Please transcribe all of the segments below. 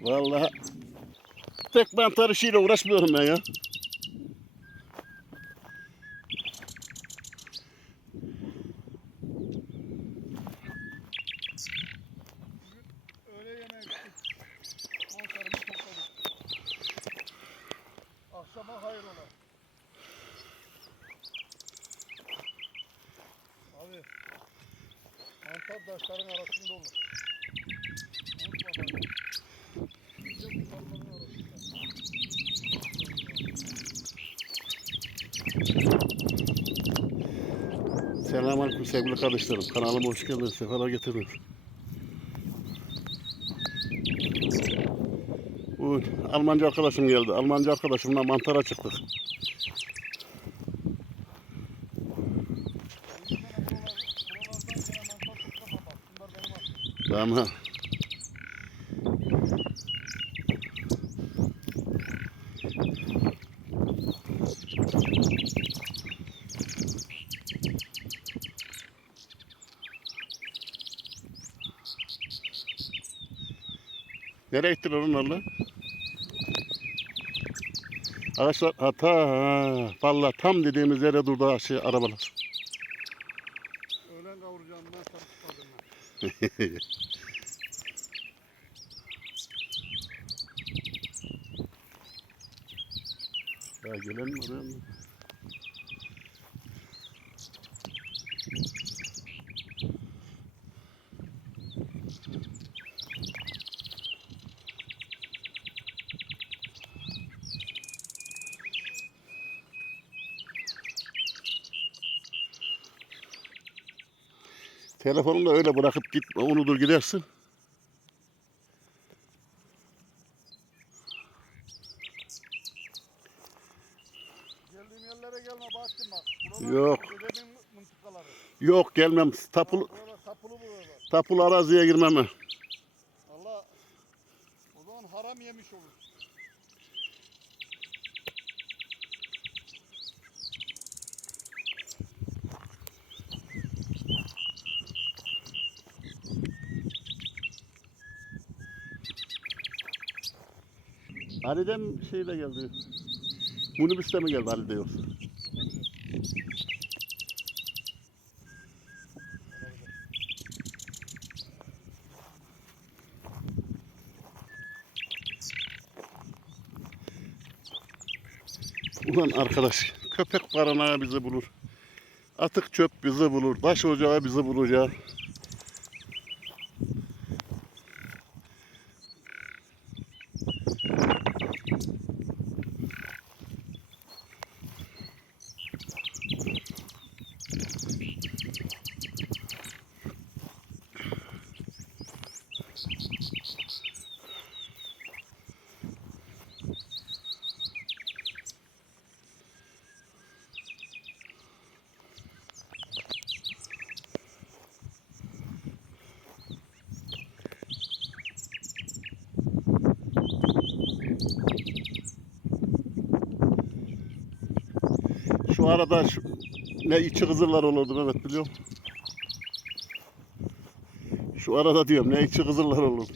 Vallahi tek mantar işiyle uğraşmıyorum ben ya. Akşama hayrola. Abi mantar taşların arasında olur. Unutma bak. İnce kuşakların arasında. Selamünaleyküm sevgili kardeşlerim. Kanalıma hoş geldiniz. Sefalar getirdiniz. Bu Almancı arkadaşım geldi. Almancı arkadaşımla mantara çıktık. Bu Nereye gittiler onlarla? Ağaçlar, ha ta, ha, valla tam dediğimiz yere durdu şey, arabalar. Öğlen kavuracağımdan sarı ben. Ya gelen mi oraya mı? Telefonunu öyle bırakıp gitme, unutur gidersin. Geldiğim yerlere gelme Bahattin bak. Buralar Yok. Dedemin mıntıkaları. Yok gelmem, tapulu, Buralar tapulu buralar. tapulu araziye girmem ben. Allah o zaman haram yemiş olur. Ali'den şeyle geldi. Minibüste mi geldi Ali diyor. Ulan arkadaş köpek barınağı bizi bulur. Atık çöp bizi bulur. Taş ocağı bizi bulur Şu arada şu, ne içi kızırlar olurdu Mehmet biliyor? Şu arada diyorum ne içi kızırlar olurdu.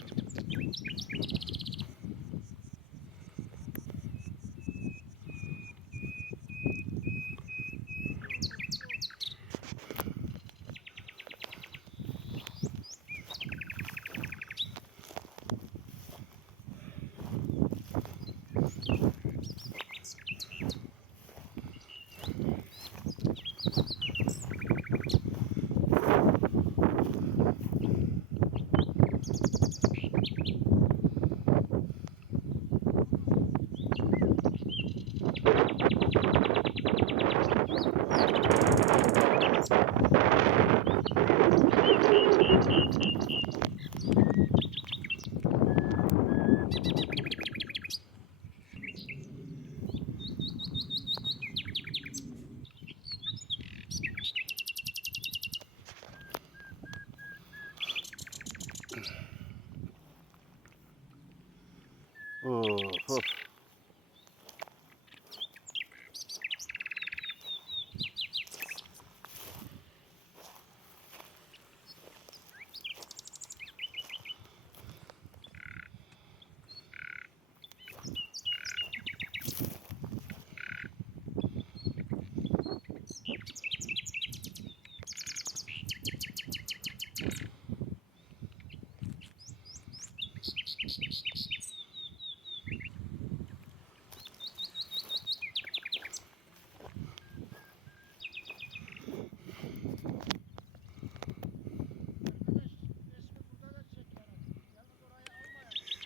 어, 어.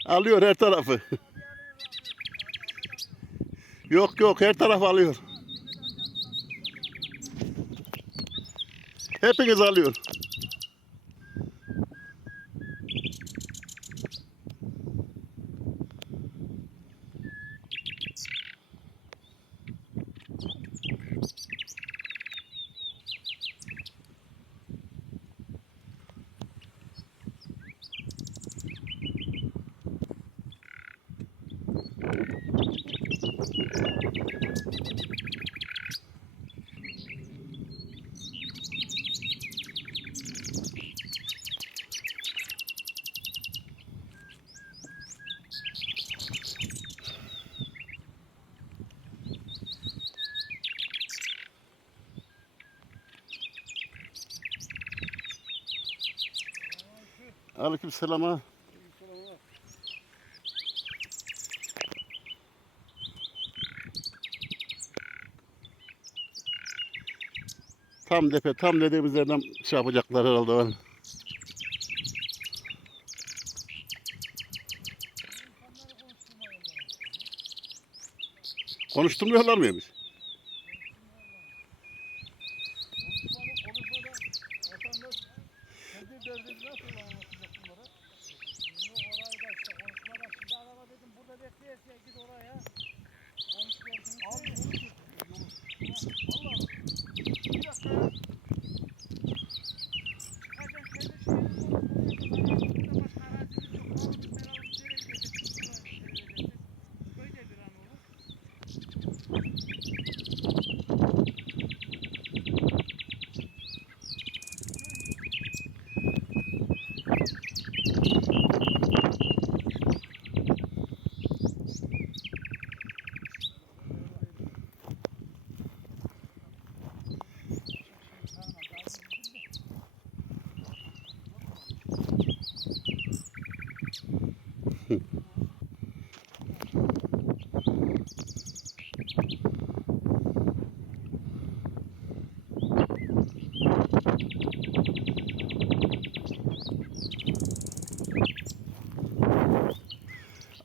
Alıyor her tarafı. yok yok her taraf alıyor. Hepiniz alıyor. Aleyküm selam ha. Tam depe, tam dediğimiz yerden şey yapacaklar herhalde. var. Konuşturmuyorlar mıymış?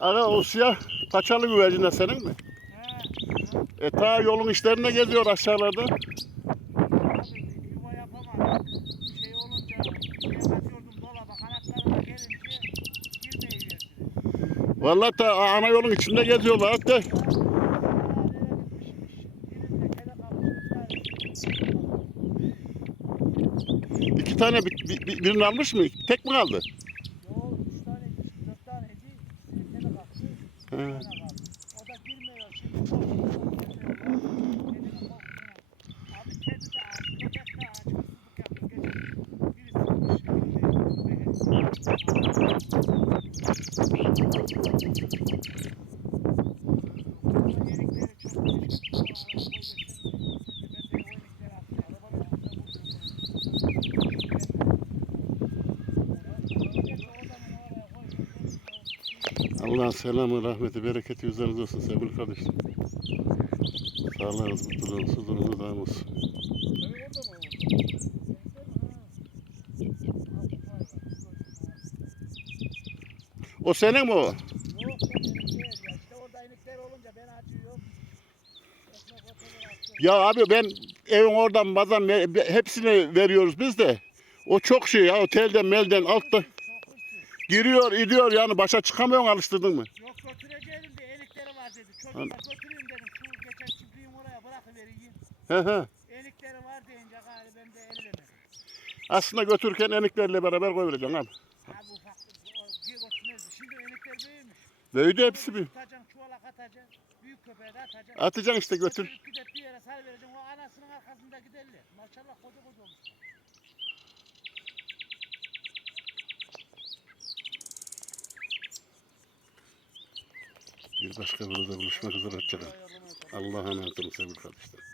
Ara o siyah paçalı güvercin de senin mi? He. E ta yolun işlerinde geziyor aşağılarda. Abi yuva. Vallahi ta ana yolun içinde geziyorlar da. İki tane bir- bir- birini almış mı? Tek mi kaldı? Allah'ın selamı, rahmeti, bereketi üzerinize olsun sevgili kardeşim. Sağlığınız, mutluluğunuz, huzurunuz daim olsun. Senin orada mı orada? O senin mi o? Ya. Abi ben evin oradan bazen me- hepsini veriyoruz biz de. O çok şey ya, o telden melden altta giriyor, gidiyor yani başa çıkamıyorsun alıştırdın mı? Yok götüreceğim de enikleri var dedi. Çocuklar götüreyim dedim. Şu geçen çiftliğin oraya bırakıvereyim. He he. Enikleri var deyince gari ben de ellemedim. Aslında götürürken eniklerle beraber koyvereceksin abi. Ha bu ufak o bir götürmezdi. Şimdi enikler Büyüdü hepsi bir. Tutacaksın çuvala katacaksın. Büyük köpeğe de atacaksın. Atacaksın işte götür. Gidip bir yere sal vereceksin. O anasının arkasında giderler. Maşallah koca koca olmuş. Bir başka videoda buluşmak üzere. Allah'a emanet olun sevgili kardeşler.